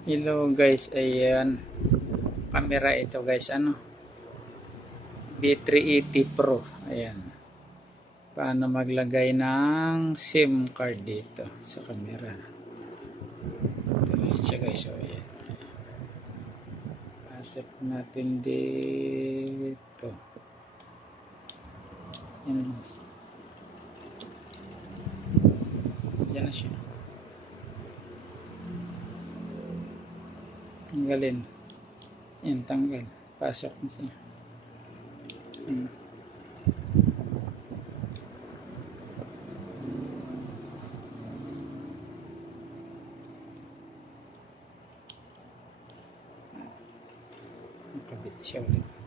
Hello guys, ayan. Camera ito guys, ano? B380 Pro. Ayan. Paano maglagay ng SIM card dito sa camera. Ito yun siya guys. So, ayan. Pasok natin dito. Ayan. Diyan na siya. Tanggalin. Yan, tanggal. Pasok na siya. Hmm. Nakabit siya ulit.